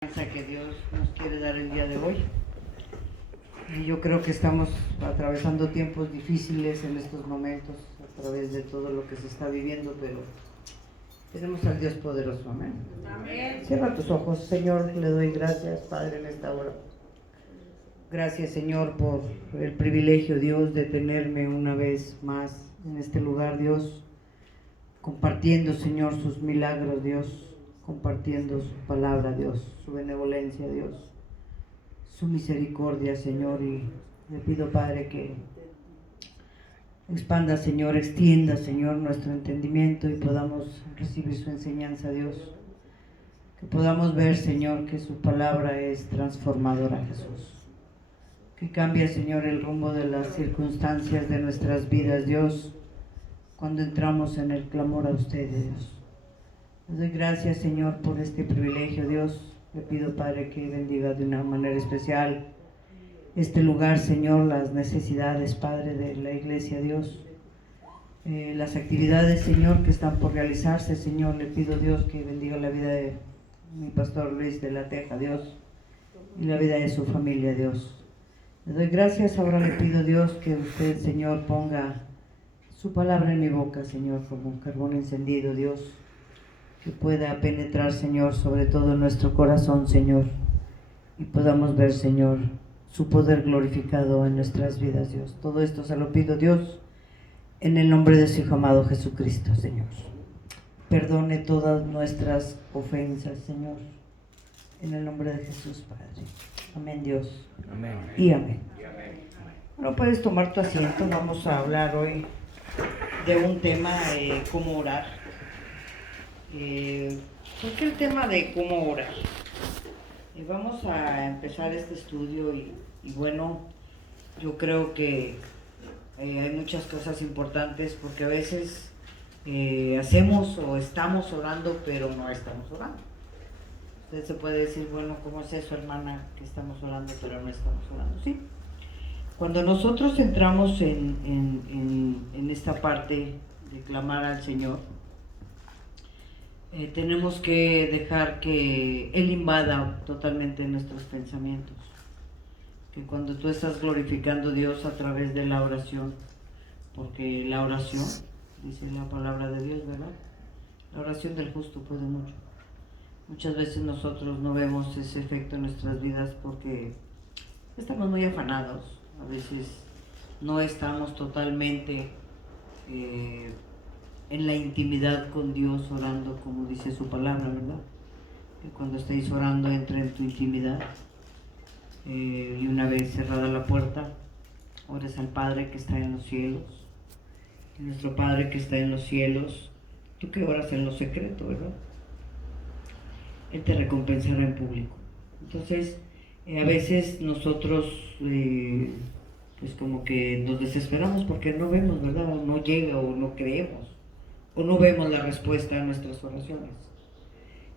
Que Dios nos quiere dar el día de hoy. Y yo creo que estamos atravesando tiempos difíciles en estos momentos a través de todo lo que se está viviendo, pero tenemos al Dios poderoso. Amén. Amén. Cierra tus ojos. Señor, le doy gracias, Padre, en esta hora. Gracias, Señor, por el privilegio, Dios, de tenerme una vez más en este lugar, Dios, compartiendo, Señor, sus milagros, Dios, compartiendo su palabra, Dios, su benevolencia, Dios, su misericordia, Señor. Y le pido, Padre, que expanda, Señor, extienda, Señor, nuestro entendimiento y podamos recibir su enseñanza, Dios. Que podamos ver, Señor, que su palabra es transformadora, Jesús. Que cambia, Señor, el rumbo de las circunstancias de nuestras vidas, Dios, cuando entramos en el clamor a usted, Dios. Le doy gracias, Señor, por este privilegio, Dios. Le pido, Padre, que bendiga de una manera especial este lugar, Señor, las necesidades, Padre, de la iglesia, Dios. Las actividades, Señor, que están por realizarse, Señor. Le pido, Dios, que bendiga la vida de mi pastor Luis de la Teja, Dios, y la vida de su familia, Dios. Le doy gracias. Ahora le pido, Dios, que usted, Señor, ponga su palabra en mi boca, Señor, como un carbón encendido, Dios, que pueda penetrar, Señor, sobre todo nuestro corazón, Señor, y podamos ver, Señor, su poder glorificado en nuestras vidas, Dios. Todo esto se lo pido, Dios, en el nombre de su Hijo amado Jesucristo, Señor. Perdone todas nuestras ofensas, Señor, en el nombre de Jesús, Padre. Amén, Dios. Amén. Y amén. Bueno, puedes tomar tu asiento. Vamos a hablar hoy de un tema de cómo orar. ¿Por qué el tema de cómo orar? Vamos a empezar este estudio y bueno, yo creo que hay muchas cosas importantes porque a veces hacemos o estamos orando, pero no estamos orando. Usted se puede decir, bueno, ¿cómo es eso, hermana, que estamos orando, pero no estamos orando? Sí. Cuando nosotros entramos en esta parte de clamar al Señor, tenemos que dejar que Él invada totalmente nuestros pensamientos. Que cuando tú estás glorificando a Dios a través de la oración, porque la oración, dice la palabra de Dios, ¿verdad? La oración del justo puede mucho. Muchas veces nosotros no vemos ese efecto en nuestras vidas porque estamos muy afanados. A veces no estamos totalmente en la intimidad con Dios orando como dice su palabra, ¿verdad? Que cuando estéis orando entra en tu intimidad y una vez cerrada la puerta ores al Padre que está en los cielos. Y nuestro Padre que está en los cielos, tú que oras en lo secreto, ¿verdad? Él te recompensará en público. Entonces a veces nosotros pues como que nos desesperamos porque no vemos, ¿verdad? O no llega o no creemos o no vemos la respuesta a nuestras oraciones.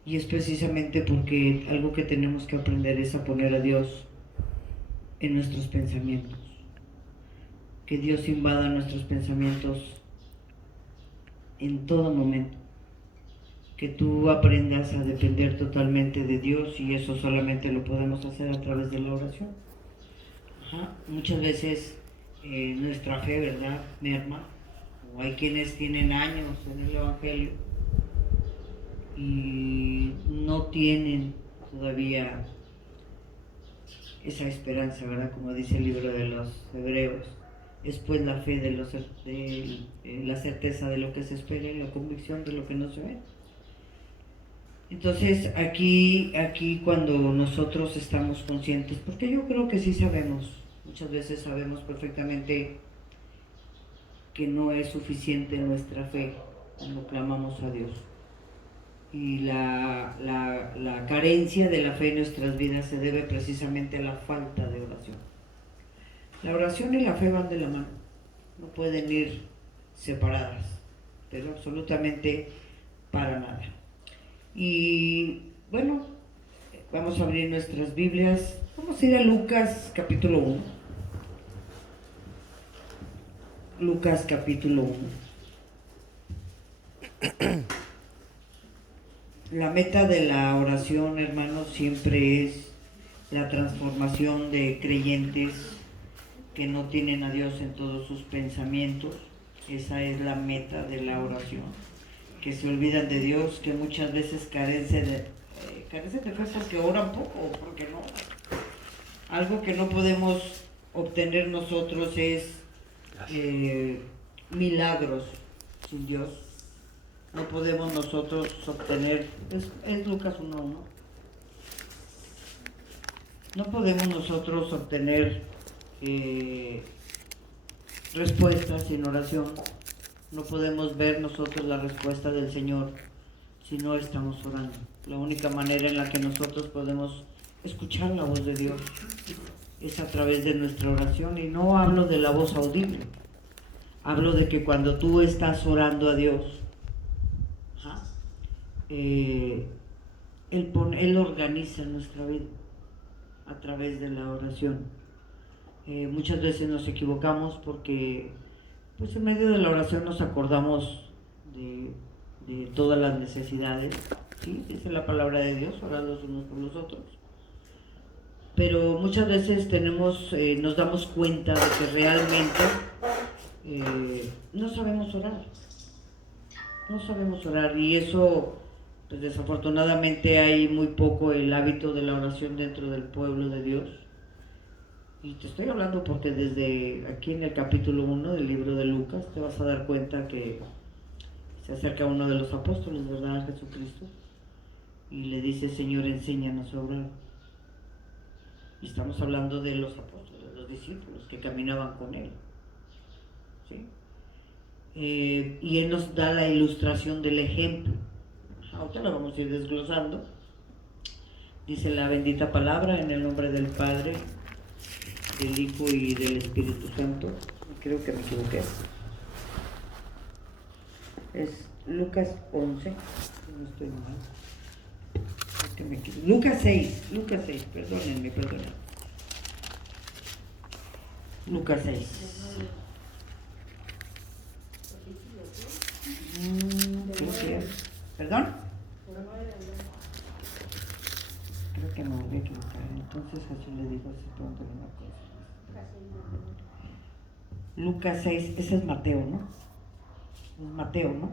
Y es precisamente porque algo que tenemos que aprender es a poner a Dios en nuestros pensamientos. Que Dios invada nuestros pensamientos en todo momento. Que tú aprendas a depender totalmente de Dios y eso solamente lo podemos hacer a través de la oración. Muchas veces nuestra fe, ¿verdad?, merma. O hay quienes tienen años en el Evangelio y no tienen todavía esa esperanza, ¿verdad? Como dice el libro de los Hebreos, es pues la fe de la certeza de lo que se espera y la convicción de lo que no se ve. Entonces aquí cuando nosotros estamos conscientes, porque yo creo que sí sabemos, muchas veces sabemos perfectamente que no es suficiente nuestra fe cuando clamamos a Dios. Y la carencia de la fe en nuestras vidas se debe precisamente a la falta de oración. La oración y la fe van de la mano, no pueden ir separadas, pero absolutamente para nada. Y bueno, vamos a abrir nuestras Biblias, vamos a ir a Lucas capítulo 1. Lucas capítulo 1. La meta de la oración, hermanos, siempre es la transformación de creyentes que no tienen a Dios en todos sus pensamientos. Esa es la meta de la oración, que se olvidan de Dios, que muchas veces carecen de cosas, que oran poco, porque no. Algo que no podemos obtener nosotros es milagros sin Dios. No podemos nosotros obtener, es Lucas 1:1. No podemos nosotros obtener respuestas sin oración. No podemos ver nosotros la respuesta del Señor si no estamos orando. La única manera en la que nosotros podemos escuchar la voz de Dios es a través de nuestra oración, y no hablo de la voz audible. Hablo de que cuando tú estás orando a Dios, Él organiza nuestra vida a través de la oración. Muchas veces nos equivocamos porque pues en medio de la oración nos acordamos de todas las necesidades, ¿sí? Dice la palabra de Dios, orar los unos por los otros. Pero muchas veces nos damos cuenta de que realmente no sabemos orar. No sabemos orar, y eso, pues desafortunadamente hay muy poco el hábito de la oración dentro del pueblo de Dios. Y te estoy hablando porque desde aquí en el capítulo 1 del libro de Lucas te vas a dar cuenta que se acerca uno de los apóstoles, ¿verdad?, Jesucristo, y le dice: Señor, enséñanos a orar. Y estamos hablando de los apóstoles, los discípulos que caminaban con él, ¿sí? Y él nos da la ilustración del ejemplo. Ahorita la vamos a ir desglosando. Dice la bendita palabra en el nombre del Padre, del Hijo y del Espíritu Santo. Creo que me equivoqué. Es Lucas 11. No estoy mal. Lucas 6, perdónenme. Lucas 6. Creo que es. ¿Perdón? Creo que me voy a equivocar. Entonces Jesús le dijo así: pronto una cosa. Lucas 6, ese es Mateo, ¿no? Es Mateo, ¿no?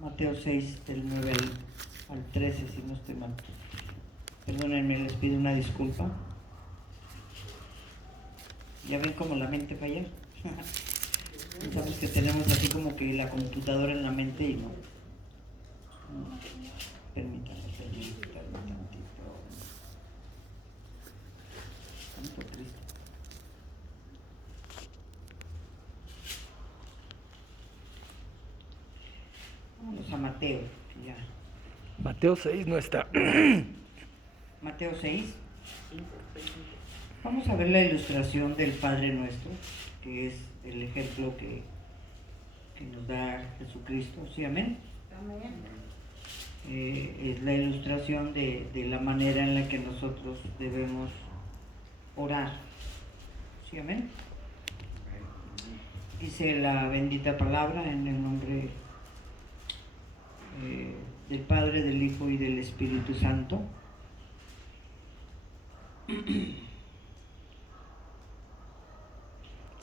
Mateo 6, del 9 al 13, si no estoy mal. Perdónenme, les pido una disculpa. Ya ven cómo la mente falla. Pensamos que tenemos así como que la computadora en la mente y no. Permítanme un tantito. Santo Cristo. Vámonos a Mateo, ya. Mateo 6 no está. Mateo 6. Vamos a ver la ilustración del Padre Nuestro, que es el ejemplo que nos da Jesucristo. ¿Sí, amén? Amén. Es la ilustración de la manera en la que nosotros debemos orar. ¿Sí, amén? Dice la bendita palabra en el nombre del Padre, del Hijo y del Espíritu Santo.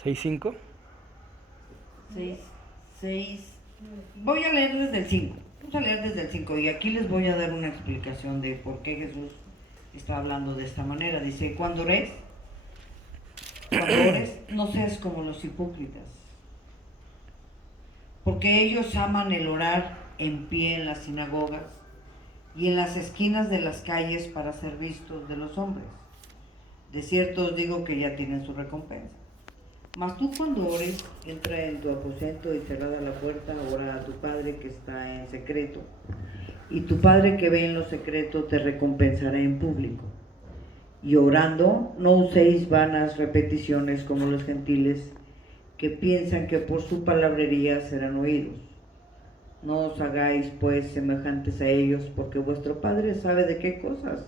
6:5. 6. Voy a leer desde el 5. Vamos a leer desde el 5 y aquí les voy a dar una explicación de por qué Jesús está hablando de esta manera. Dice: cuando ores, no seas como los hipócritas, porque ellos aman el orar en pie en las sinagogas y en las esquinas de las calles para ser vistos de los hombres. De cierto os digo que ya tienen su recompensa. Mas tú, cuando ores, entra en tu aposento y cerrada la puerta, ora a tu Padre que está en secreto, y tu Padre que ve en lo secreto te recompensará en público. Y orando, no uséis vanas repeticiones como los gentiles, que piensan que por su palabrería serán oídos. No os hagáis pues semejantes a ellos, porque vuestro Padre sabe de qué cosas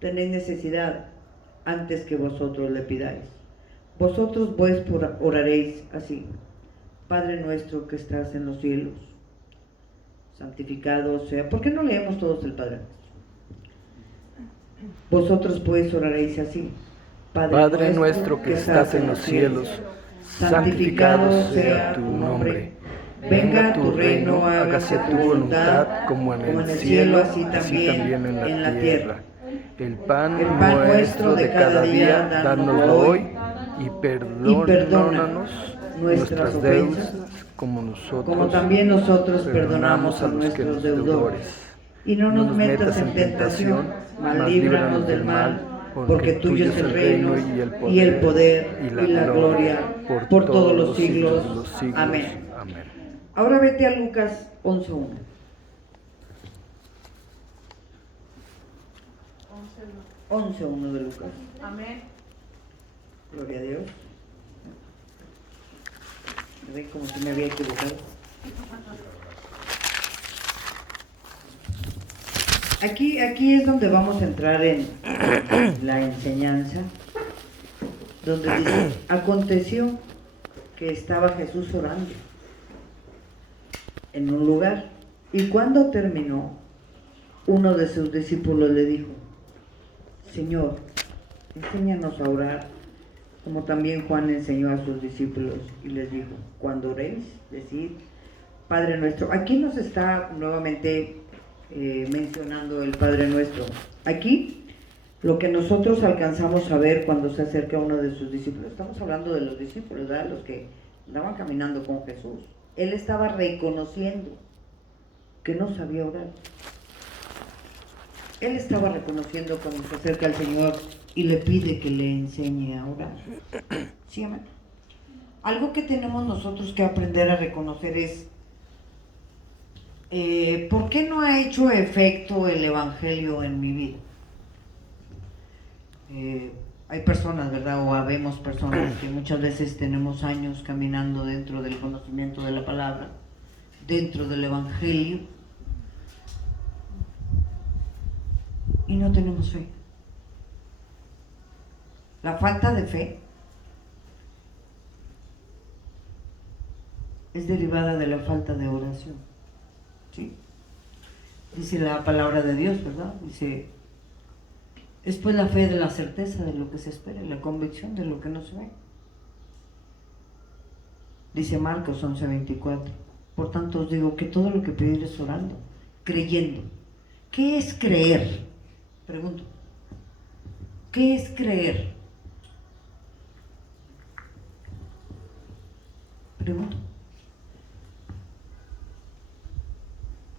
tenéis necesidad antes que vosotros le pidáis. Vosotros pues oraréis así: Padre nuestro que estás en los cielos, santificado sea. ¿Por qué no leemos todos el Padre Nuestro? Vosotros pues oraréis así: Padre nuestro que estás en los cielos, santificado sea tu nombre. Venga tu reino, hágase tu voluntad, como en el cielo, así también en la tierra. El pan nuestro de cada día, dánoslo hoy, y perdónanos nuestras deudas, como también nosotros perdonamos a nuestros deudores. Y no nos metas en tentación, mas líbranos del mal, porque tuyo es el reino, y el poder, y la gloria, por todos los siglos. Amén. Ahora vete a Lucas 11:1. 11:1 de Lucas. Amén. Gloria a Dios. Ve como si me había equivocado. Aquí es donde vamos a entrar en la enseñanza, donde dice: aconteció que estaba Jesús orando en un lugar, y cuando terminó, uno de sus discípulos le dijo: Señor, enséñanos a orar, como también Juan enseñó a sus discípulos, y les dijo: cuando oréis, decid: Padre nuestro. Aquí nos está nuevamente mencionando el Padre Nuestro. Aquí lo que nosotros alcanzamos a ver cuando se acerca uno de sus discípulos, estamos hablando de los discípulos, ¿verdad? Los que andaban caminando con Jesús. Él estaba reconociendo que no sabía orar. Él estaba reconociendo cuando se acerca al Señor y le pide que le enseñe a orar. ¿Sí, amén? Algo que tenemos nosotros que aprender a reconocer es ¿por qué no ha hecho efecto el Evangelio en mi vida? Hay personas, ¿verdad? O habemos personas que muchas veces tenemos años caminando dentro del conocimiento de la palabra, dentro del Evangelio, y no tenemos fe. La falta de fe es derivada de la falta de oración. ¿Sí? Dice la palabra de Dios, ¿verdad? Dice: es pues la fe de la certeza de lo que se espera y la convicción de lo que no se ve. Dice Marcos 11:24: por tanto os digo que todo lo que pidiereis orando, creyendo. ¿Qué es creer? Pregunto. ¿Qué es creer? Pregunto.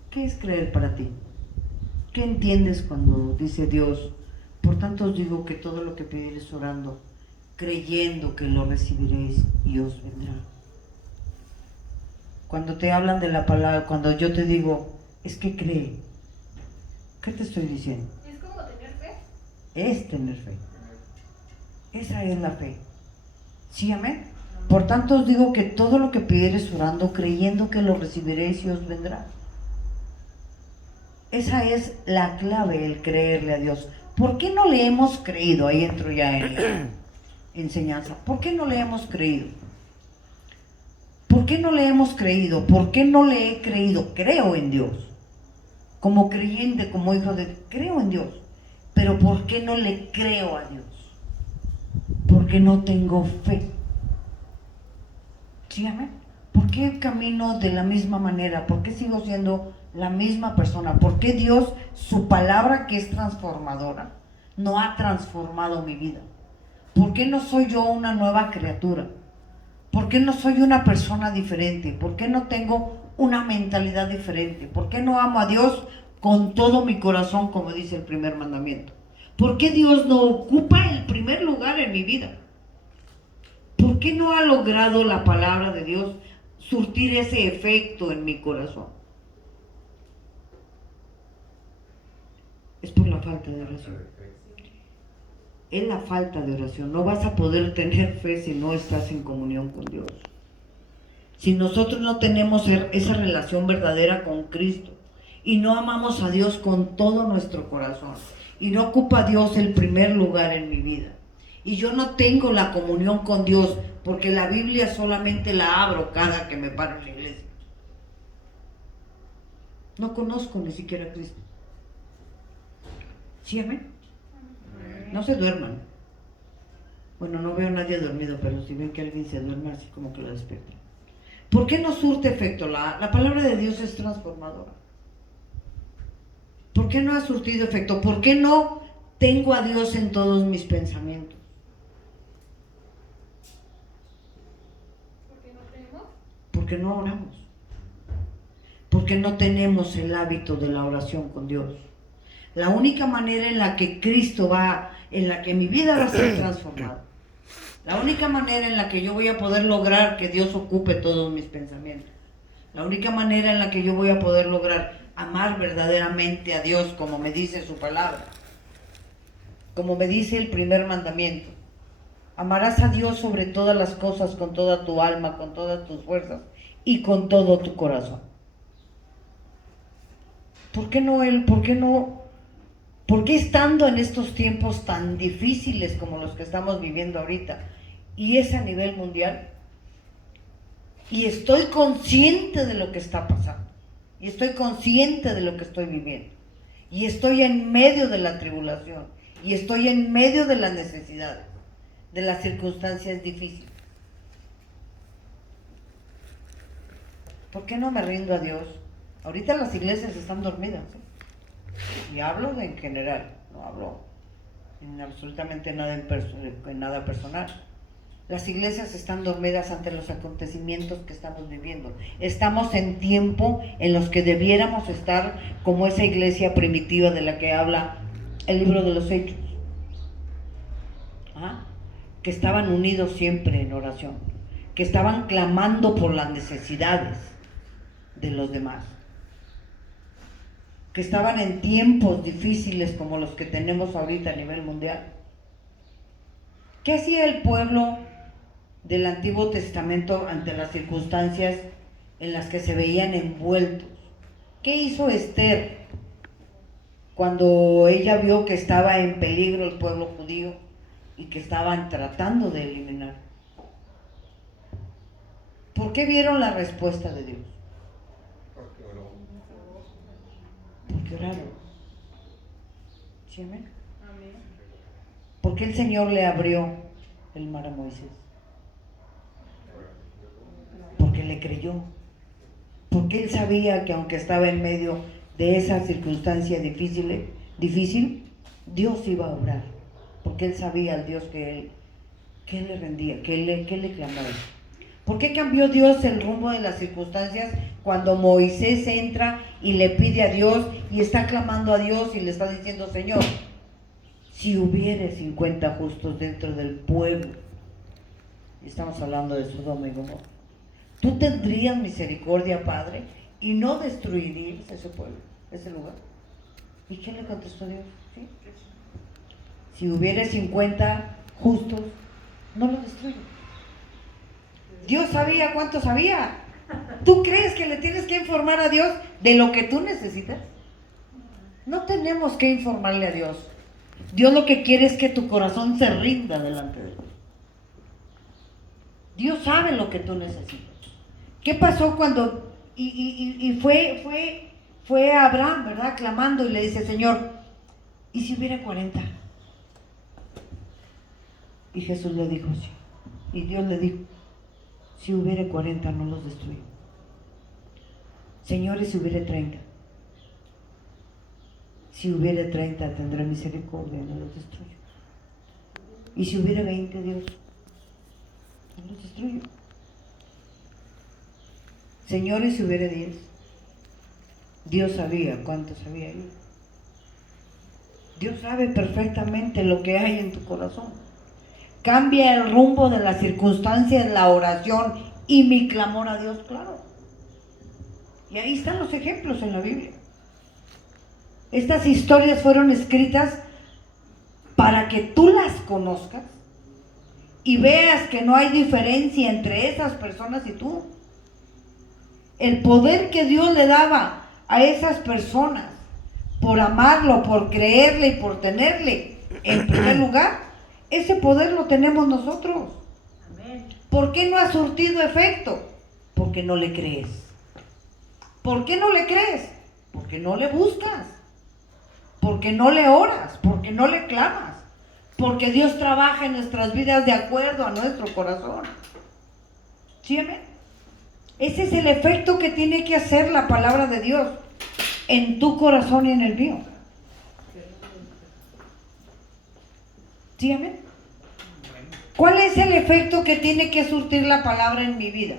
¿Qué es creer para ti? ¿Qué entiendes cuando dice Dios: por tanto os digo que todo lo que pidiereis orando, creyendo que lo recibiréis y os vendrá? Cuando te hablan de la palabra, cuando yo te digo: es que cree, ¿qué te estoy diciendo? ¿Es como tener fe? Es tener fe. Esa es la fe. ¿Sí, amén? Por tanto os digo que todo lo que pidiereis orando, creyendo que lo recibiréis y os vendrá. Esa es la clave, el creerle a Dios. ¿Por qué no le hemos creído? Ahí entro ya en la enseñanza. ¿Por qué no le hemos creído? ¿Por qué no le hemos creído? ¿Por qué no le he creído? Creo en Dios. Como creyente, como hijo de... creo en Dios. Pero ¿por qué no le creo a Dios? Porque no tengo fe. ¿Sí, amén? ¿Por qué camino de la misma manera? ¿Por qué sigo siendo la misma persona? ¿Por qué Dios, su palabra que es transformadora, no ha transformado mi vida? ¿Por qué no soy yo una nueva criatura? ¿Por qué no soy una persona diferente? ¿Por qué no tengo una mentalidad diferente? ¿Por qué no amo a Dios con todo mi corazón, como dice el primer mandamiento? ¿Por qué Dios no ocupa el primer lugar en mi vida? ¿Por qué no ha logrado la palabra de Dios surtir ese efecto en mi corazón? Es por la falta de oración. Es la falta de oración. No vas a poder tener fe si no estás en comunión con Dios. Si nosotros no tenemos esa relación verdadera con Cristo y no amamos a Dios con todo nuestro corazón y no ocupa Dios el primer lugar en mi vida, y yo no tengo la comunión con Dios porque la Biblia solamente la abro cada que me paro en la iglesia, No conozco ni siquiera a Cristo. ¿Sí, amén? No se duerman. Bueno, no veo a nadie dormido, pero si ven que alguien se duerme, así como que lo despierta. ¿Por qué no surte efecto? La palabra de Dios es transformadora. ¿Por qué no ha surtido efecto? ¿Por qué no tengo a Dios en todos mis pensamientos? ¿Por qué no creemos? Porque no oramos. Porque no tenemos el hábito de la oración con Dios. La única manera en la que Cristo va, en la que mi vida va a ser transformada, la única manera en la que yo voy a poder lograr que Dios ocupe todos mis pensamientos, la única manera en la que yo voy a poder lograr amar verdaderamente a Dios como me dice su palabra, como me dice el primer mandamiento: amarás a Dios sobre todas las cosas, con toda tu alma, con todas tus fuerzas y con todo tu corazón. ¿Por qué no Él? ¿Por qué no? ¿Por qué estando en estos tiempos tan difíciles como los que estamos viviendo ahorita, y es a nivel mundial, y estoy consciente de lo que está pasando, y estoy consciente de lo que estoy viviendo, y estoy en medio de la tribulación, y estoy en medio de las necesidades, de las circunstancias difíciles? ¿Por qué no me rindo a Dios? Ahorita las iglesias están dormidas, ¿sí? Y hablo en general, no hablo en absolutamente nada en nada personal. Las iglesias están dormidas ante los acontecimientos que estamos viviendo. Estamos en tiempo en los que debiéramos estar como esa iglesia primitiva de la que habla el libro de los Hechos, que estaban unidos siempre en oración, que estaban clamando por las necesidades de los demás, que estaban en tiempos difíciles como los que tenemos ahorita a nivel mundial. ¿Qué hacía el pueblo del Antiguo Testamento ante las circunstancias en las que se veían envueltos? ¿Qué hizo Esther cuando ella vio que estaba en peligro el pueblo judío y que estaban tratando de eliminar? ¿Por qué vieron la respuesta de Dios? Porque oraron. ¿Sí, amén? Amén. ¿Por qué el Señor le abrió el mar a Moisés? Porque le creyó. Porque él sabía que aunque estaba en medio de esa circunstancia difícil, Dios iba a obrar. Porque él sabía al Dios que él le rendía, que él le clamaba. ¿Por qué cambió Dios el rumbo de las circunstancias cuando Moisés entra y le pide a Dios y está clamando a Dios y le está diciendo: Señor, si hubiere 50 justos dentro del pueblo? Estamos hablando de Sodoma y Gomorra. ¿Tú tendrías misericordia, Padre, y no destruirías ese pueblo, ese lugar? ¿Y qué le contestó Dios? ¿Sí? Si hubiere 50 justos, no lo destruyo. Dios sabía cuánto sabía. ¿Tú crees que le tienes que informar a Dios de lo que tú necesitas? No tenemos que informarle a Dios. Dios lo que quiere es que tu corazón se rinda delante de Él. Dios sabe lo que tú necesitas. ¿Qué pasó cuando fue a Abraham, ¿verdad? Clamando y le dice: Señor, ¿y si hubiera 40? Y Jesús le dijo: sí. Y Dios le dijo: si hubiera 40, no los destruyo. Señor, ¿y si hubiera 30? Si hubiera 30, tendré misericordia, no los destruyo. Y si hubiera 20, Dios, no los destruyo. Señor, ¿y si hubiera 10? Dios sabía cuántos había ahí. Dios sabe perfectamente lo que hay en tu corazón. Cambia el rumbo de las circunstancias, la oración y mi clamor a Dios, claro. Y ahí están los ejemplos en la Biblia. Estas historias fueron escritas para que tú las conozcas y veas que no hay diferencia entre esas personas y tú. El poder que Dios le daba a esas personas por amarlo, por creerle y por tenerle en primer lugar, ese poder lo tenemos nosotros. Amén. ¿Por qué no ha surtido efecto? Porque no le crees. ¿Por qué no le crees? Porque no le buscas, porque no le oras, porque no le clamas, porque Dios trabaja en nuestras vidas de acuerdo a nuestro corazón. ¿Sí, amén? Ese es el efecto que tiene que hacer la palabra de Dios en tu corazón y en el mío. ¿Sí, amén? ¿Cuál es el efecto que tiene que surtir la palabra en mi vida?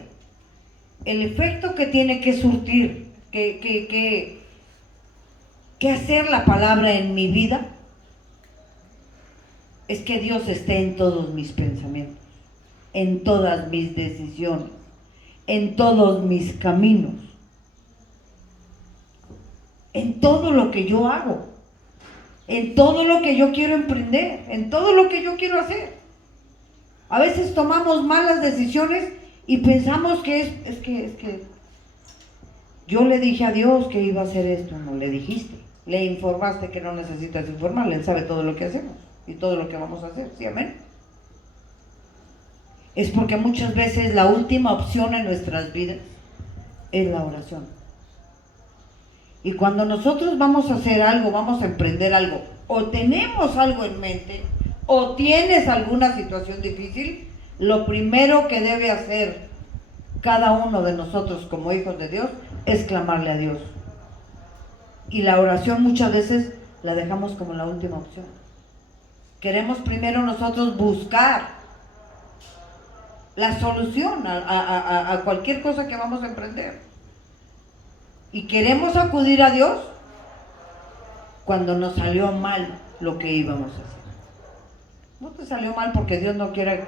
El efecto que tiene que surtir, que hacer la palabra en mi vida, es que Dios esté en todos mis pensamientos, en todas mis decisiones, en todos mis caminos, en todo lo que yo hago, en todo lo que yo quiero emprender, en todo lo que yo quiero hacer. A veces tomamos malas decisiones y pensamos que es que yo le dije a Dios que iba a hacer esto. No le dijiste, le informaste que no necesitas informarle. Él sabe todo lo que hacemos y todo lo que vamos a hacer. ¿Sí, amén? Es porque muchas veces la última opción en nuestras vidas es la oración. Y cuando nosotros vamos a hacer algo, vamos a emprender algo, o tenemos algo en mente, o tienes alguna situación difícil, lo primero que debe hacer cada uno de nosotros como hijos de Dios es clamarle a Dios. Y la oración muchas veces la dejamos como la última opción. Queremos primero nosotros buscar la solución a cualquier cosa que vamos a emprender. Y queremos acudir a Dios cuando nos salió mal lo que íbamos a hacer. No te salió mal porque Dios no quiera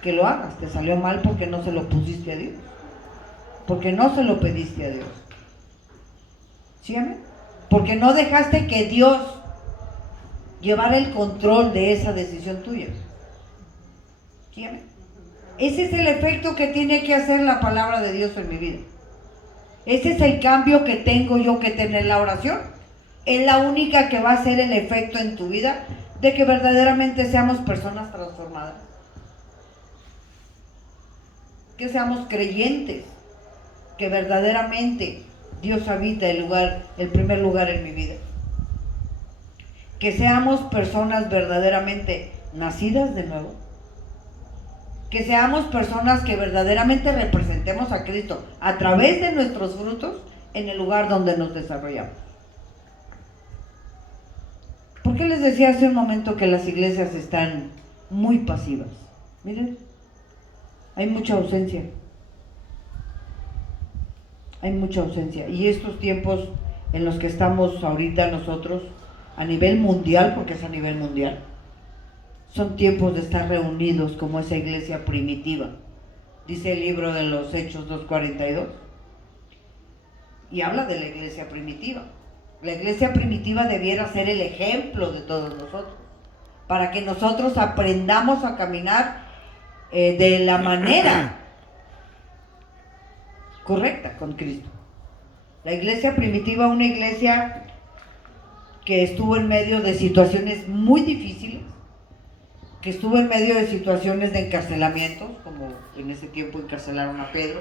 que lo hagas, te salió mal porque no se lo pusiste a Dios, porque no se lo pediste a Dios. ¿Sí, amén? Porque no dejaste que Dios llevara el control de esa decisión tuya. ¿Sí, amén? Ese es el efecto que tiene que hacer la palabra de Dios en mi vida. Ese es el cambio que tengo yo que tener. La oración es la única que va a hacer el efecto en tu vida de que verdaderamente seamos personas transformadas, que seamos creyentes, que verdaderamente Dios habita el primer lugar en mi vida, que seamos personas verdaderamente nacidas de nuevo, que seamos personas que verdaderamente representemos a Cristo a través de nuestros frutos en el lugar donde nos desarrollamos. ¿Por qué les decía hace un momento que las iglesias están muy pasivas? Miren, hay mucha ausencia. Hay mucha ausencia. Y estos tiempos en los que estamos ahorita nosotros, a nivel mundial, porque es a nivel mundial, son tiempos de estar reunidos como esa iglesia primitiva. Dice el libro de los Hechos 2:42. Y habla de la iglesia primitiva. La iglesia primitiva debiera ser el ejemplo de todos nosotros, para que nosotros aprendamos a caminar de la manera correcta con Cristo. La iglesia primitiva, una iglesia que estuvo en medio de situaciones muy difíciles, que estuvo en medio de situaciones de encarcelamientos, como en ese tiempo encarcelaron a Pedro,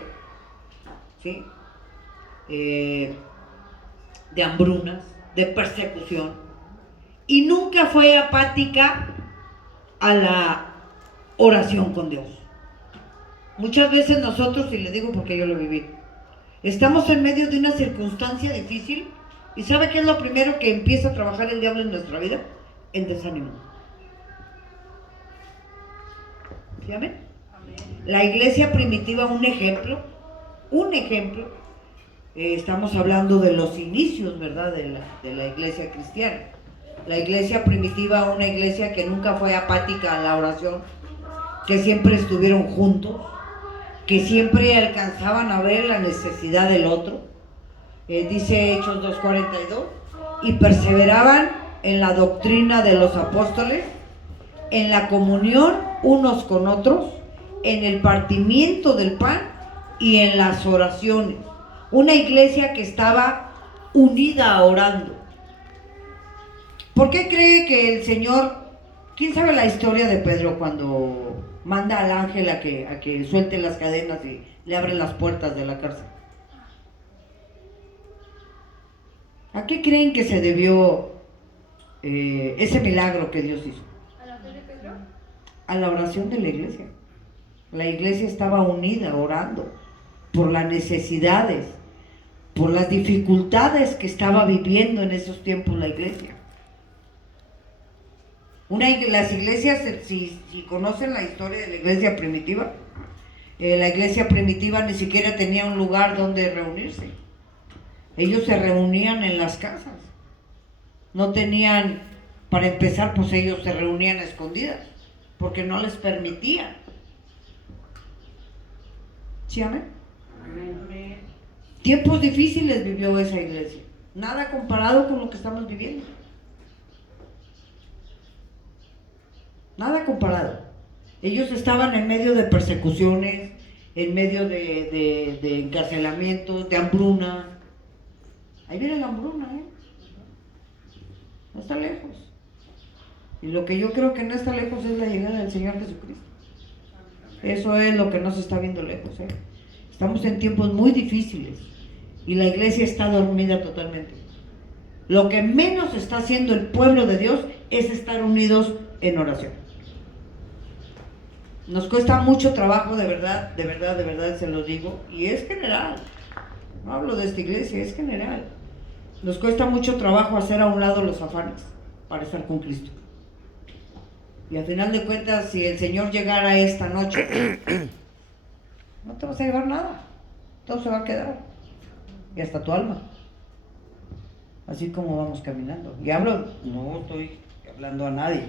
¿sí? De hambrunas, de persecución, y nunca fue apática a la oración con Dios. Muchas veces nosotros, y le digo porque yo lo viví, estamos en medio de una circunstancia difícil, y ¿sabe qué es lo primero que empieza a trabajar el diablo en nuestra vida? El desánimo. ¿Sí, amén? La iglesia primitiva, un ejemplo, estamos hablando de los inicios, ¿verdad?, de la iglesia cristiana. La iglesia primitiva, una iglesia que nunca fue apática a la oración, que siempre estuvieron juntos, que siempre alcanzaban a ver la necesidad del otro. Dice Hechos 2:42, y perseveraban en la doctrina de los apóstoles, en la comunión unos con otros, en el partimiento del pan y en las oraciones. Una iglesia que estaba unida orando. ¿Por qué cree que el Señor, quién sabe la historia de Pedro cuando manda al ángel a que suelte las cadenas y le abre las puertas de la cárcel? ¿A qué creen que se debió ese milagro que Dios hizo? ¿A la fe de Pedro? A la oración de la iglesia. La iglesia estaba unida orando por las necesidades, por las dificultades que estaba viviendo en esos tiempos la iglesia. Las iglesias, si conocen la historia de la iglesia primitiva, la iglesia primitiva ni siquiera tenía un lugar donde reunirse. Ellos se reunían en las casas. No tenían, para empezar, pues ellos se reunían a escondidas, porque no les permitían. ¿Sí, amén? Amén. Tiempos difíciles vivió esa iglesia. Nada comparado con lo que estamos viviendo. Nada comparado. Ellos estaban en medio de persecuciones, en medio de encarcelamientos, de hambruna. Ahí viene la hambruna, no está lejos. Y lo que yo creo que no está lejos es la llegada del Señor Jesucristo. Eso es lo que no se está viendo lejos. Estamos en tiempos muy difíciles y la iglesia está dormida totalmente. Lo que menos está haciendo el pueblo de Dios es estar unidos en oración. Nos cuesta mucho trabajo, de verdad, se los digo, y es general. No hablo de esta iglesia, es general. Nos cuesta mucho trabajo hacer a un lado los afanes para estar con Cristo. Y al final de cuentas, si el Señor llegara esta noche, no te vas a llevar nada. Todo se va a quedar. Y hasta tu alma. Así como vamos caminando. Y no estoy hablando a nadie.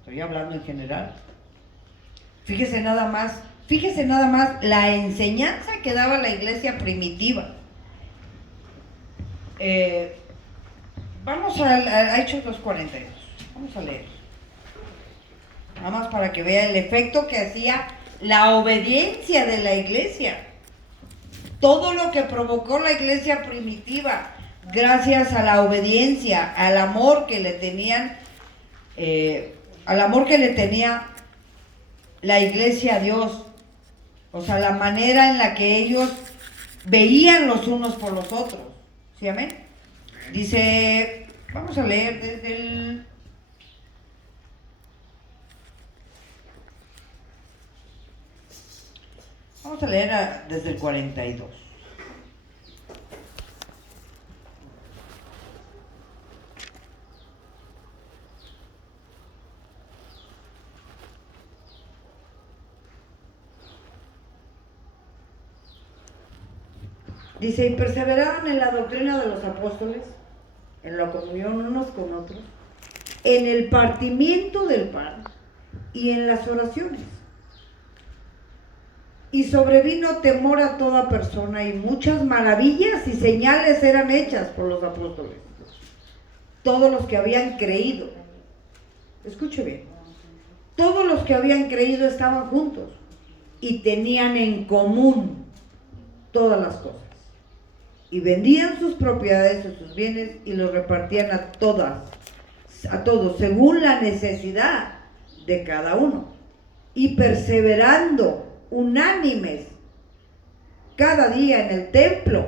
Estoy hablando en general. Fíjese nada más la enseñanza que daba la iglesia primitiva. Vamos a Hechos 2:42. Vamos a leer. Nada más para que vea el efecto que hacía la obediencia de la iglesia. Todo lo que provocó la iglesia primitiva, gracias a la obediencia, al amor que le tenían, la iglesia a Dios. O sea, la manera en la que ellos veían los unos por los otros. ¿Sí, amén? Dice, vamos a leer desde el... Vamos a leer desde el 42. Dice, y perseveraban en la doctrina de los apóstoles, en la comunión unos con otros, en el partimiento del pan y en las oraciones. Y sobrevino temor a toda persona, y muchas maravillas y señales eran hechas por los apóstoles. Todos los que habían creído, escuche bien, todos los que habían creído estaban juntos y tenían en común todas las cosas. Y vendían sus propiedades o sus bienes y los repartían a todos, según la necesidad de cada uno. Y perseverando unánimes cada día en el templo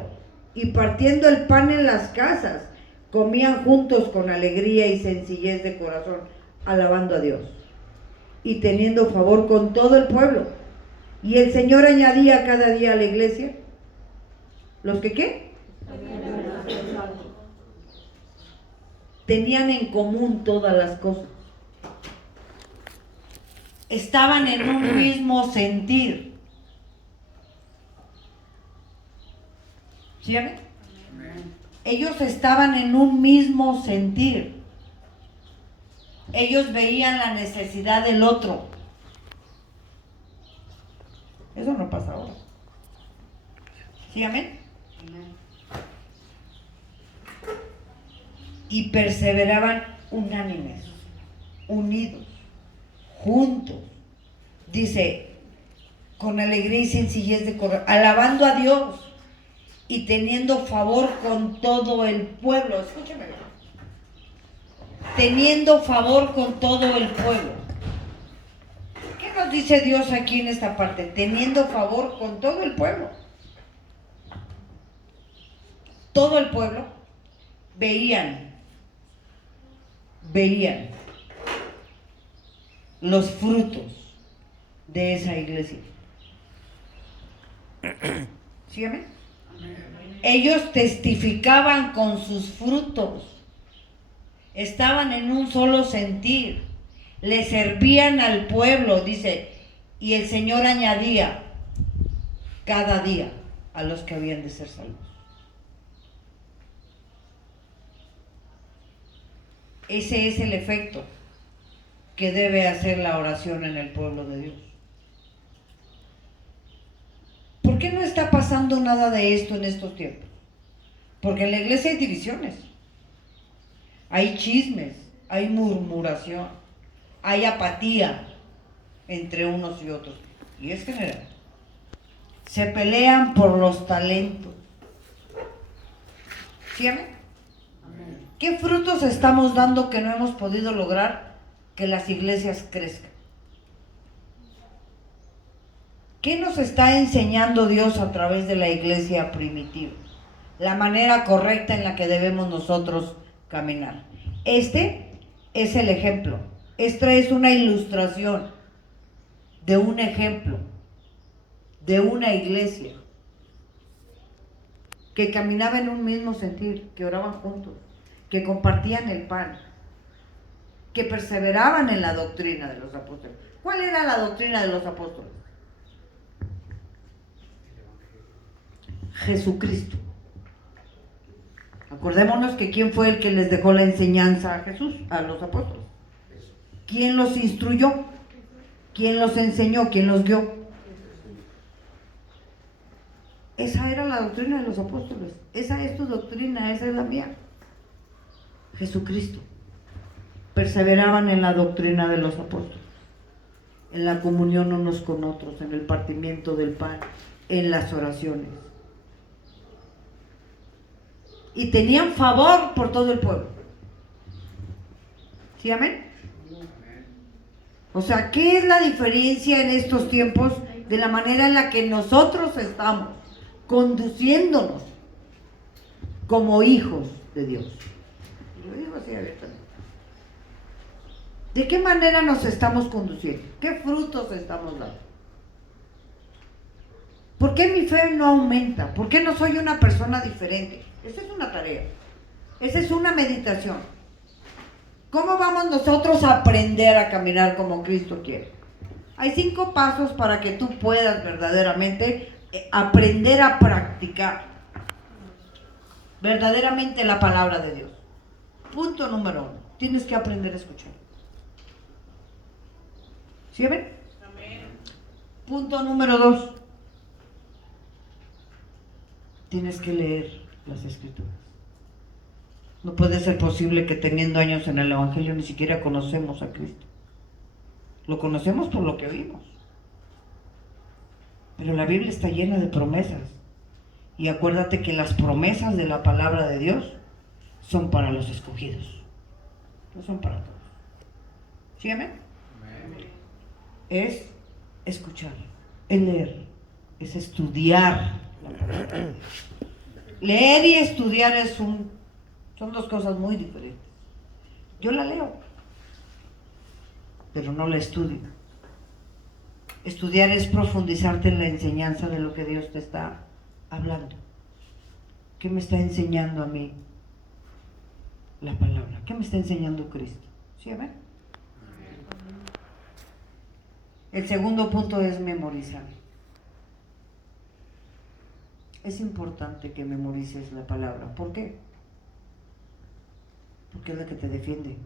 y partiendo el pan en las casas, comían juntos con alegría y sencillez de corazón, alabando a Dios y teniendo favor con todo el pueblo. Y el Señor añadía cada día a la iglesia los que ¿qué? Tenían en común todas las cosas. Estaban en un mismo sentir. ¿Sí, amén? Ellos estaban en un mismo sentir. Ellos veían la necesidad del otro. Eso no pasa ahora. ¿Sí, amén? Y perseveraban unánimes, unidos, juntos. Dice, con alegría y sencillez de corazón, alabando a Dios y teniendo favor con todo el pueblo. Escúchame bien. Teniendo favor con todo el pueblo. ¿Qué nos dice Dios aquí en esta parte? Teniendo favor con todo el pueblo. todo el pueblo veían los frutos de esa iglesia. ¿Sí, amén? Ellos testificaban con sus frutos, estaban en un solo sentir, le servían al pueblo, dice, y el Señor añadía cada día a los que habían de ser salvos. Ese es el efecto que debe hacer la oración en el pueblo de Dios. ¿Por qué no está pasando nada de esto en estos tiempos? Porque en la iglesia hay divisiones, hay chismes, hay murmuración, hay apatía entre unos y otros, y es general. Se pelean por los talentos. ¿Sí, amén? ¿Qué frutos estamos dando que no hemos podido lograr que las iglesias crezcan? ¿Qué nos está enseñando Dios a través de la iglesia primitiva? La manera correcta en la que debemos nosotros caminar. Este es el ejemplo. Esta es una ilustración de un ejemplo de una iglesia que caminaba en un mismo sentir, que oraban juntos, que compartían el pan, que perseveraban en la doctrina de los apóstoles. ¿Cuál era la doctrina de los apóstoles? Jesucristo. Acordémonos que quién fue el que les dejó la enseñanza a Jesús, a los apóstoles. ¿Quién los instruyó? ¿Quién los enseñó? ¿Quién los guió? Esa era la doctrina de los apóstoles. Esa es tu doctrina, esa es la mía. Jesucristo. Perseveraban en la doctrina de los apóstoles, en la comunión unos con otros, en el partimiento del pan, en las oraciones. Y tenían favor por todo el pueblo. ¿Sí, amén? O sea, ¿qué es la diferencia en estos tiempos de la manera en la que nosotros estamos conduciéndonos como hijos de Dios? Lo digo así abiertamente. ¿De qué manera nos estamos conduciendo? ¿Qué frutos estamos dando? ¿Por qué mi fe no aumenta? ¿Por qué no soy una persona diferente? Esa es una tarea. Esa es una meditación. ¿Cómo vamos nosotros a aprender a caminar como Cristo quiere? Hay 5 pasos para que tú puedas verdaderamente aprender a practicar verdaderamente la palabra de Dios. Punto número 1. Tienes que aprender a escuchar. ¿Sí ven? Amén. Punto número 2. Tienes que leer las Escrituras. No puede ser posible que teniendo años en el Evangelio ni siquiera conocemos a Cristo. Lo conocemos por lo que oímos. Pero la Biblia está llena de promesas. Y acuérdate que las promesas de la palabra de Dios son para los escogidos. No son para todos. ¿Sí, amén? Es escuchar, es leer, es estudiar la palabra. Leer y estudiar son 2 cosas muy diferentes. Yo la leo, pero no la estudio. Estudiar es profundizarte en la enseñanza de lo que Dios te está hablando. ¿Qué me está enseñando a mí la palabra? ¿Qué me está enseñando Cristo? ¿Sí, amén? El segundo punto es memorizar. Es importante que memorices la palabra. ¿Por qué? Porque es la que te defiende.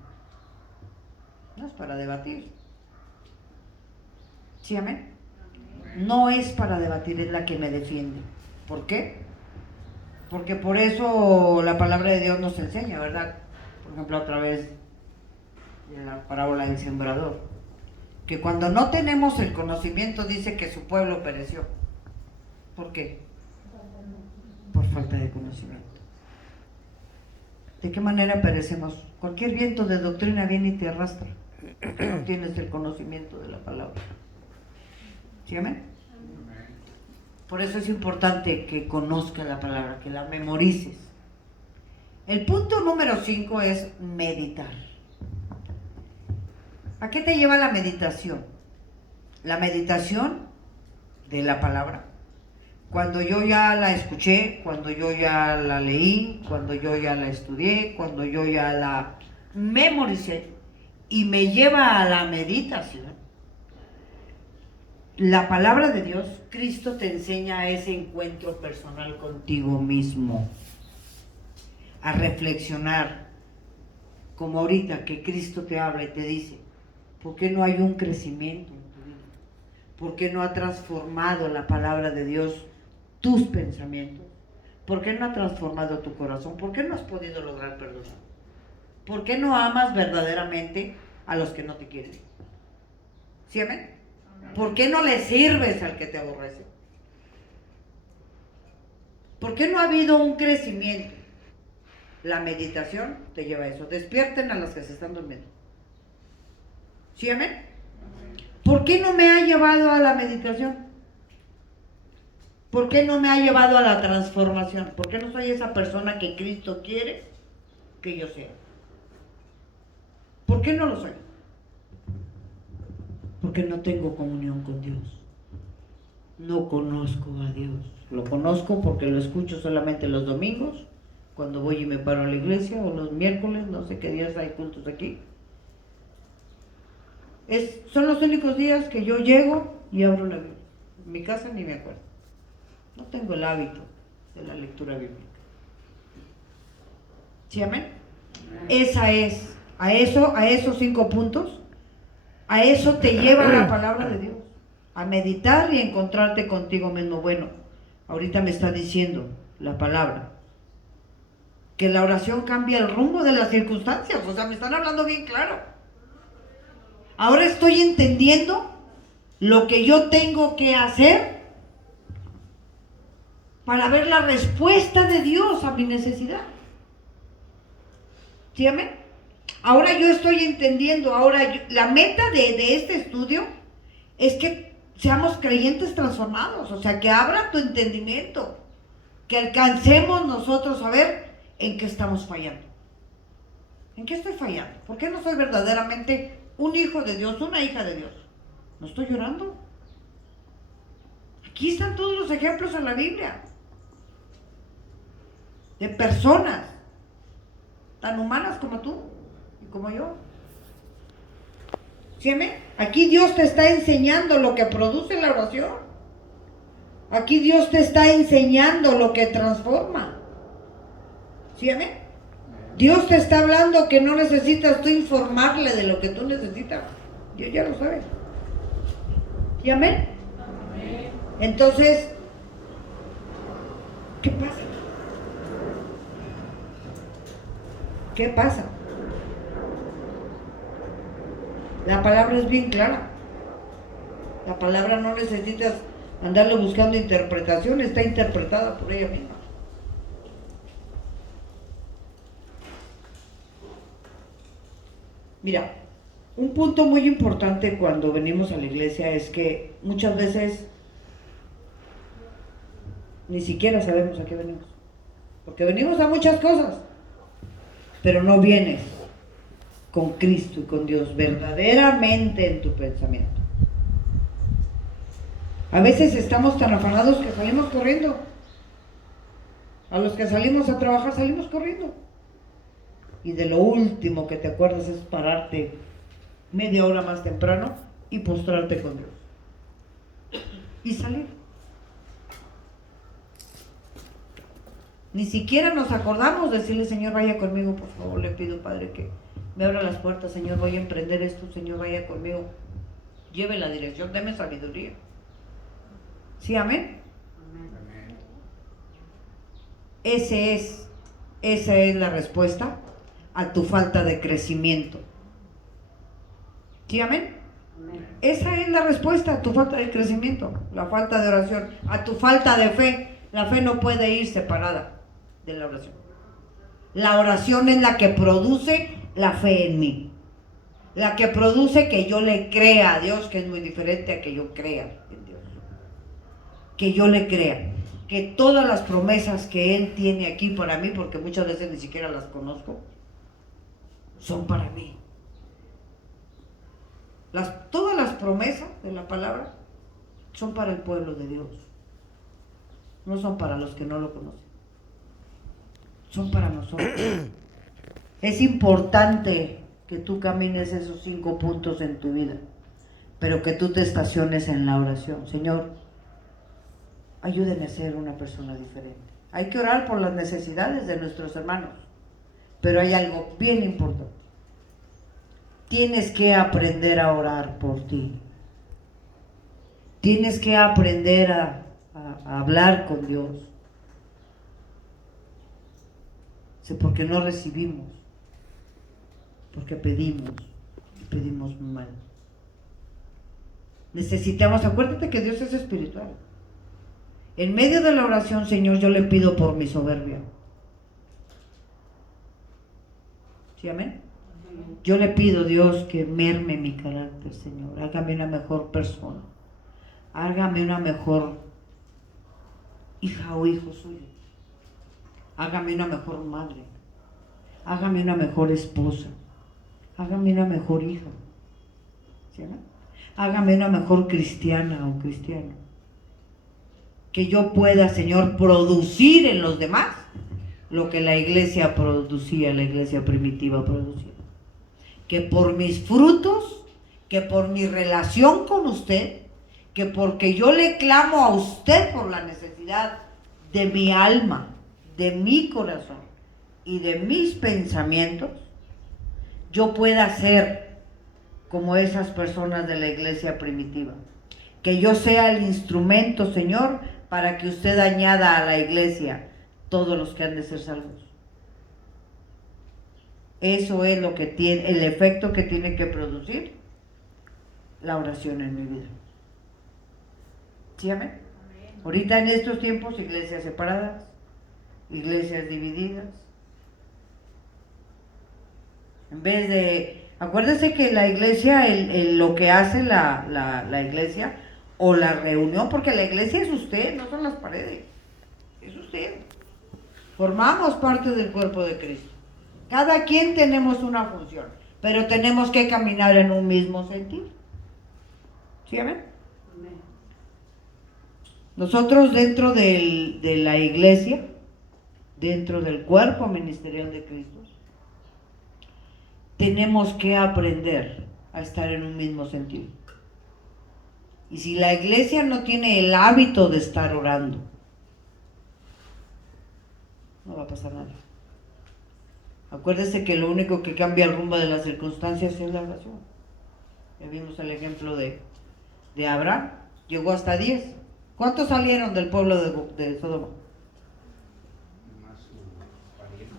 No es para debatir. ¿Sí, amén? No es para debatir, es la que me defiende. ¿Por qué? Porque por eso la palabra de Dios nos enseña, ¿verdad? Por ejemplo, a través de la parábola del sembrador, que cuando no tenemos el conocimiento dice que su pueblo pereció. ¿Por qué? Por falta de conocimiento. ¿De qué manera perecemos? Cualquier viento de doctrina viene y te arrastra. No tienes el conocimiento de la palabra. ¿Sí, amén? Por eso es importante que conozcas la palabra, que la memorices. El punto número 5 es meditar. ¿A qué te lleva la meditación? La meditación de la palabra. Cuando yo ya la escuché, cuando yo ya la leí, cuando yo ya la estudié, cuando yo ya la memoricé y me lleva a la meditación, la palabra de Dios, Cristo te enseña a ese encuentro personal contigo mismo, a reflexionar, como ahorita que Cristo te habla y te dice, ¿por qué no hay un crecimiento en tu vida? ¿Por qué no ha transformado la palabra de Dios tus pensamientos? ¿Por qué no ha transformado tu corazón? ¿Por qué no has podido lograr perdonar? ¿Por qué no amas verdaderamente a los que no te quieren? ¿Sí, amén? ¿Por qué no le sirves al que te aborrece? ¿Por qué no ha habido un crecimiento? La meditación te lleva a eso. Despierten a los que se están durmiendo. ¿Sí, amén? ¿Por qué no me ha llevado a la meditación? ¿Por qué no me ha llevado a la transformación? ¿Por qué no soy esa persona que Cristo quiere que yo sea? ¿Por qué no lo soy? Porque no tengo comunión con Dios. No conozco a Dios. Lo conozco porque lo escucho solamente los domingos, cuando voy y me paro a la iglesia, o los miércoles, no sé qué días hay cultos aquí. Son los únicos días que yo llego y abro la Biblia. En mi casa ni me acuerdo. No tengo el hábito de la lectura bíblica. ¿Sí, amén? Esa es, a esos 5 puntos, a eso te lleva la palabra de Dios, a meditar y encontrarte contigo mismo. Bueno, ahorita me está diciendo la palabra que la oración cambia el rumbo de las circunstancias, o sea, me están hablando bien claro. Ahora estoy entendiendo lo que yo tengo que hacer para ver la respuesta de Dios a mi necesidad. ¿Sí, amén? Ahora yo estoy entendiendo, la meta de este estudio es que seamos creyentes transformados, o sea, que abra tu entendimiento, que alcancemos nosotros a ver en qué estamos fallando. ¿En qué estoy fallando? ¿Por qué no soy verdaderamente un hijo de Dios, una hija de Dios? ¿No estoy llorando? Aquí están todos los ejemplos en la Biblia de personas tan humanas como tú y como yo. ¿Sí, amén? Aquí Dios te está enseñando lo que produce la oración. Aquí Dios te está enseñando lo que transforma. ¿Sí, amén? Dios te está hablando que no necesitas tú informarle de lo que tú necesitas. Dios ya lo sabe. ¿Sí, amén? Entonces, ¿qué pasa? ¿Qué pasa? La palabra es bien clara. La palabra no necesitas andarle buscando interpretación, está interpretada por ella misma. Mira, un punto muy importante cuando venimos a la iglesia es que muchas veces ni siquiera sabemos a qué venimos. Porque venimos a muchas cosas, pero no vienes con Cristo y con Dios verdaderamente en tu pensamiento. A veces estamos tan afanados que salimos corriendo. A los que salimos a trabajar salimos corriendo. Y de lo último que te acuerdas es pararte media hora más temprano y postrarte con Dios. Y salir. Ni siquiera nos acordamos de decirle, Señor, vaya conmigo, por favor, le pido, Padre, que me abra las puertas, Señor, voy a emprender esto, Señor, vaya conmigo. Lleve la dirección, deme sabiduría. ¿Sí, amén? Amén. Esa es la respuesta a tu falta de crecimiento. ¿Sí, amén? Amén. Esa es la respuesta a tu falta de crecimiento, la falta de oración, a tu falta de fe. La fe no puede ir separada de la oración. La oración es la que produce la fe en mí, la que produce que yo le crea a Dios, que es muy diferente a que yo crea en Dios, que yo le crea. que todas las promesas que Él tiene aquí para mí, porque muchas veces ni siquiera las conozco, son para mí. Todas las promesas de la palabra son para el pueblo de Dios. No son para los que no lo conocen. Son para nosotros. Es importante que tú camines esos 5 puntos en tu vida, pero que tú te estaciones en la oración. Señor, ayúdenme a ser una persona diferente. Hay que orar por las necesidades de nuestros hermanos, pero hay algo bien importante. Tienes que aprender a orar por ti. Tienes que aprender a hablar con Dios. Porque no recibimos, porque pedimos mal. Necesitamos, acuérdate que Dios es espiritual. En medio de la oración, Señor, yo le pido por mi soberbia. ¿Sí, amén? Yo le pido, Dios, que merme mi carácter, Señor. Hágame una mejor persona. Hágame una mejor hija o hijo suyo. Hágame una mejor madre. Hágame una mejor esposa. Hágame una mejor hija. ¿Sí, no? Hágame una mejor cristiana o cristiano. Que yo pueda, Señor, producir en los demás lo que la iglesia producía, la iglesia primitiva producía. Que por mis frutos, que por mi relación con usted, que porque yo le clamo a usted por la necesidad de mi alma, de mi corazón y de mis pensamientos, yo pueda ser como esas personas de la iglesia primitiva. Que yo sea el instrumento, Señor, para que usted añada a la iglesia todos los que han de ser salvos. Eso es lo que tiene, el efecto que tiene que producir la oración en mi vida. ¿Sí, amén? Ahorita en estos tiempos, iglesias separadas, iglesias divididas. En vez de, acuérdense que la iglesia, lo que hace la iglesia o la reunión, porque la iglesia es usted, no son las paredes, es usted. Formamos parte del cuerpo de Cristo. Cada quien tenemos una función, pero tenemos que caminar en un mismo sentido. ¿Sí, amén? Nosotros dentro de la iglesia, dentro del cuerpo ministerial de Cristo, tenemos que aprender a estar en un mismo sentido. Y si la iglesia no tiene el hábito de estar orando, no va a pasar nada. Acuérdese que lo único que cambia el rumbo de las circunstancias es la oración. Ya vimos el ejemplo de Abraham, llegó hasta 10. ¿Cuántos salieron del pueblo de Sodoma? Más su pariente.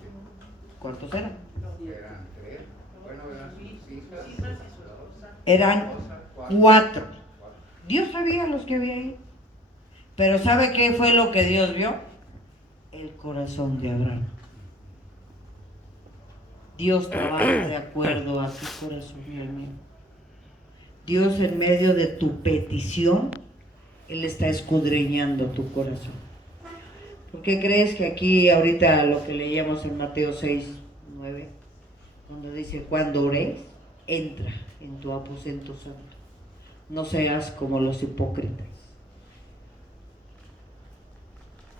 ¿Cuántos eran? Eran 3. Bueno, eran sus hijas. Eran 4. Dios sabía los que había ahí. Pero ¿sabe qué fue lo que Dios vio? El corazón de Abraham. Dios trabaja de acuerdo a su corazón y al mío. Dios, en medio de tu petición, Él está escudriñando tu corazón. ¿Por qué crees que aquí ahorita lo que leíamos en Mateo 6:9, cuando dice, cuando ores, entra en tu aposento santo? No seas como los hipócritas.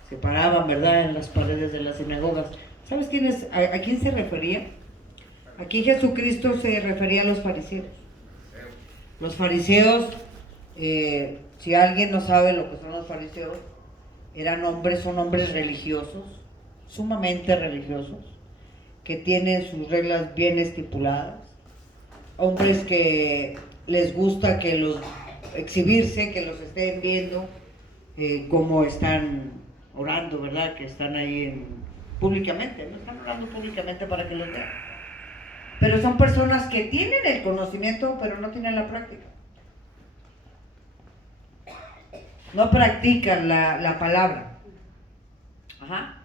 Se paraban, ¿verdad?, en las paredes de las sinagogas. ¿Sabes a quién se refería? Aquí Jesucristo se refería a los fariseos. Los fariseos, si alguien no sabe lo que son los fariseos, son hombres religiosos, sumamente religiosos, que tienen sus reglas bien estipuladas, hombres que les gusta exhibirse, que los estén viendo cómo están orando, ¿verdad? Que están ahí públicamente, no están orando públicamente para que los vean. Pero son personas que tienen el conocimiento, pero no tienen la práctica. No practican la palabra. Ajá.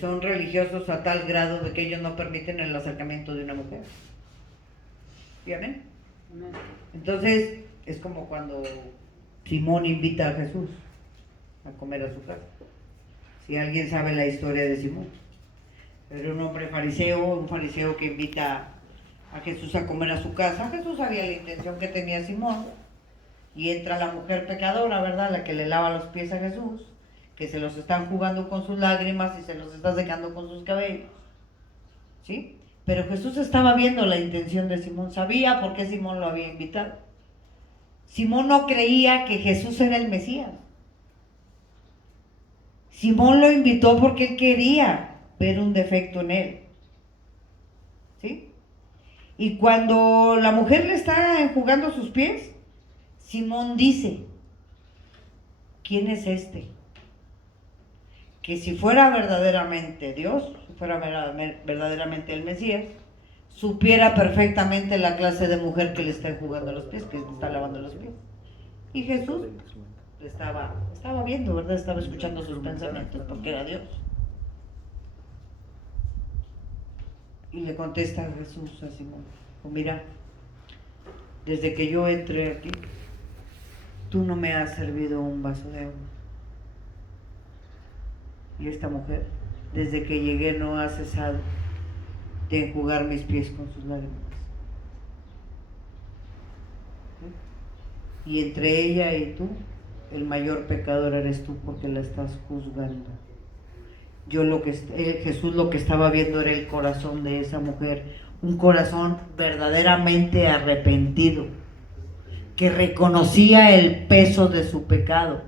Son religiosos a tal grado de que ellos no permiten el acercamiento de una mujer. ¿Sí, amén? Entonces, es como cuando Simón invita a Jesús. a comer a su casa. Si alguien sabe la historia de Simón. Era un hombre fariseo, un fariseo que invita a Jesús a comer a su casa. Jesús sabía la intención que tenía Simón. Y entra la mujer pecadora, ¿verdad? La que le lava los pies a Jesús, que se los están jugando con sus lágrimas y se los está secando con sus cabellos. ¿Sí? Pero Jesús estaba viendo la intención de Simón, sabía por qué Simón lo había invitado. Simón no creía que Jesús era el Mesías. Simón lo invitó porque él quería ver un defecto en él. ¿Sí? Y cuando la mujer le está enjugando sus pies, Simón dice, ¿quién es este? Que si fuera verdaderamente Dios, si fuera verdaderamente el Mesías, supiera perfectamente la clase de mujer que le está enjugando los pies, que le está lavando los pies. Y Jesús estaba viendo, ¿verdad? Estaba escuchando sus pensamientos porque era Dios. Y le contesta Jesús a Simón, mira, desde que yo entré aquí, tú no me has servido un vaso de agua. Y esta mujer, desde que llegué, no ha cesado de enjugar mis pies con sus lágrimas. Y entre ella y tú, el mayor pecador eres tú porque la estás juzgando. Jesús lo que estaba viendo era el corazón de esa mujer, un corazón verdaderamente arrepentido, que reconocía el peso de su pecado,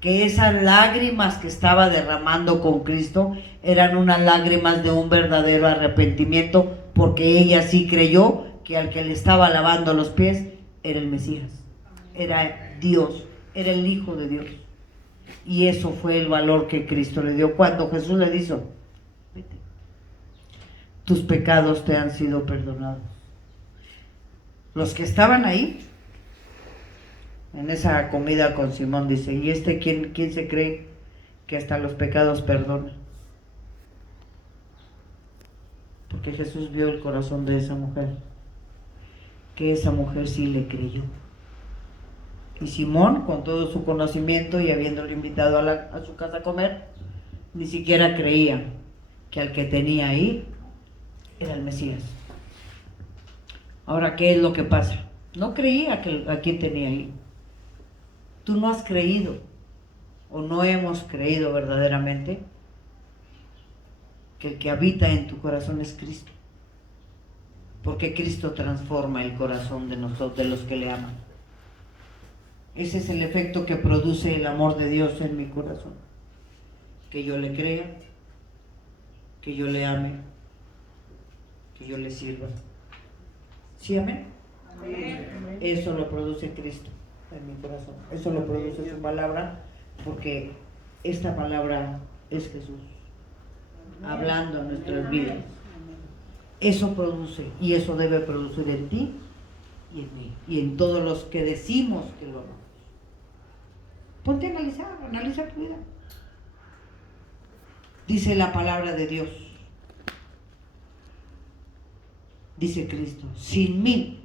que esas lágrimas que estaba derramando con Cristo eran unas lágrimas de un verdadero arrepentimiento, porque ella sí creyó que al que le estaba lavando los pies era el Mesías, era Dios, era el Hijo de Dios. Y eso fue el valor que Cristo le dio cuando Jesús le dijo, vete, tus pecados te han sido perdonados. Los que estaban ahí en esa comida con Simón, dice, ¿y quién se cree que hasta los pecados perdona? Porque Jesús vio el corazón de esa mujer, que esa mujer sí le creyó. Y Simón, con todo su conocimiento y habiéndolo invitado a su casa a comer, ni siquiera creía que al que tenía ahí era el Mesías. Ahora, ¿qué es lo que pasa? No creía que a quien tenía ahí. Tú no has creído, o no hemos creído verdaderamente, que el que habita en tu corazón es Cristo. Porque Cristo transforma el corazón de nosotros, de los que le aman. Ese es el efecto que produce el amor de Dios en mi corazón. Que yo le crea, que yo le ame, que yo le sirva. ¿Sí, amén? Amén. Eso lo produce Cristo en mi corazón. Eso lo produce su palabra, porque esta palabra es Jesús hablando en nuestras vidas. Eso produce, y eso debe producir en ti y en mí, y en todos los que decimos que lo amamos. Ponte a analiza tu vida. Dice la palabra de Dios, dice Cristo, sin mí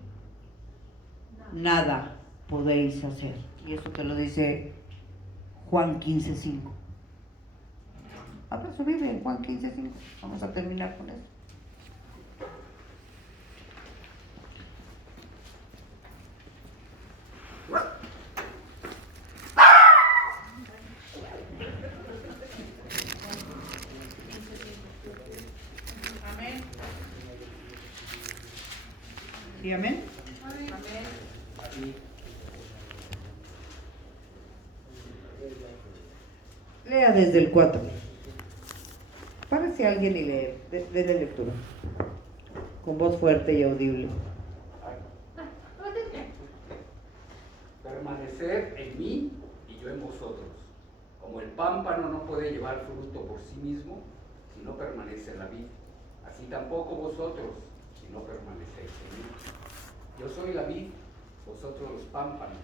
nada podéis hacer. Y eso te lo dice Juan 15:5. Abra su Biblia en Juan 15:5. Vamos a terminar con eso. Amén. ¿Sí, amén? Amén. Lea desde el 4. Párese alguien y lee, desde lectura, con voz fuerte y audible. Permanecer en mí y yo en vosotros. Como el pámpano no puede llevar fruto por sí mismo si no permanece en la vid, así tampoco vosotros si no permanecéis en mí. Yo soy la vid, vosotros los pámpanos.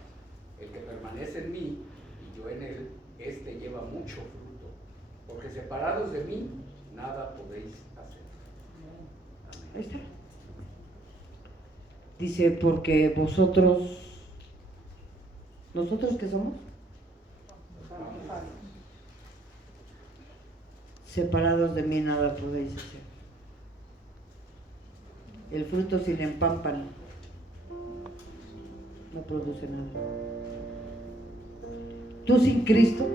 El que permanece en mí y yo en él, este lleva mucho fruto, porque separados de mí nada podéis hacer. Amén. Ahí está. Dice, porque ¿nosotros qué somos? Separados de mí nada podéis hacer. El fruto sin el pámpano no produce nada. Tú sin Cristo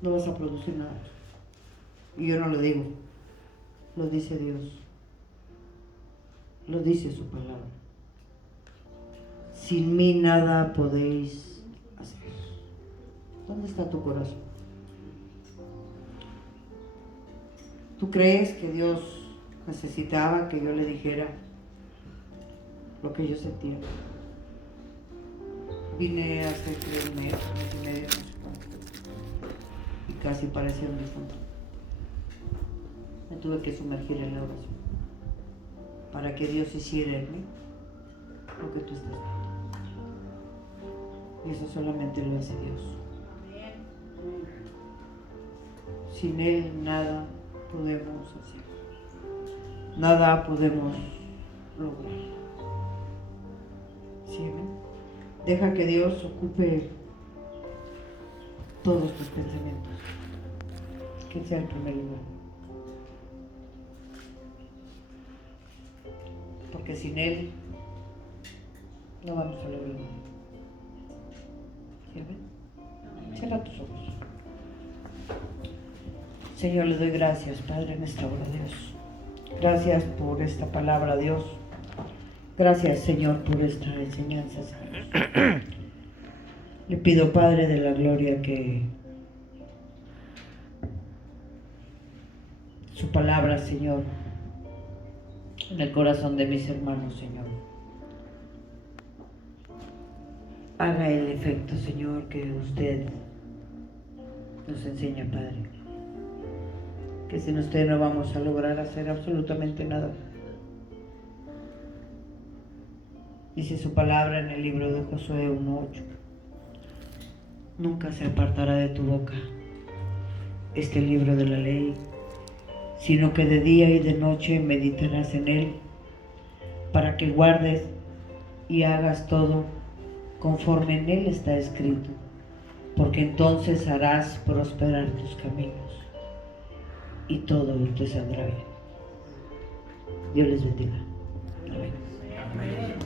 no vas a producir nada. Y yo no lo digo, lo dice Dios, lo dice su palabra. Sin mí nada podéis hacer. ¿Dónde está tu corazón? ¿Tú crees que Dios necesitaba que yo le dijera lo que yo sentía? Vine hace 3 meses, mes y medio, no sé cuánto, y casi parecía un difunto. Me tuve que sumergir en la oración para que Dios hiciera en mí lo que tú estás viendo. Y eso solamente lo hace Dios. Sin Él nada podemos hacer, nada podemos lograr. ¿Sí? Deja que Dios ocupe todos tus pensamientos, que sea el primer lugar, porque sin Él no vamos a lograr nada. ¿Sí? Cierra tus ojos. Señor, le doy gracias, Padre, en esta hora, Dios. Gracias por esta palabra, Dios. Gracias, Señor, por esta enseñanza, Señor. Le pido, Padre de la gloria, que su palabra, Señor, en el corazón de mis hermanos, Señor, haga el efecto, Señor, que usted nos enseña, Padre. Que sin usted no vamos a lograr hacer absolutamente nada. Dice su palabra en el libro de Josué 1:8. Nunca se apartará de tu boca este libro de la ley, sino que de día y de noche meditarás en él, para que guardes y hagas todo conforme en él está escrito, porque entonces harás prosperar tus caminos y todo te saldrá bien. Dios les bendiga. Amén. Amén.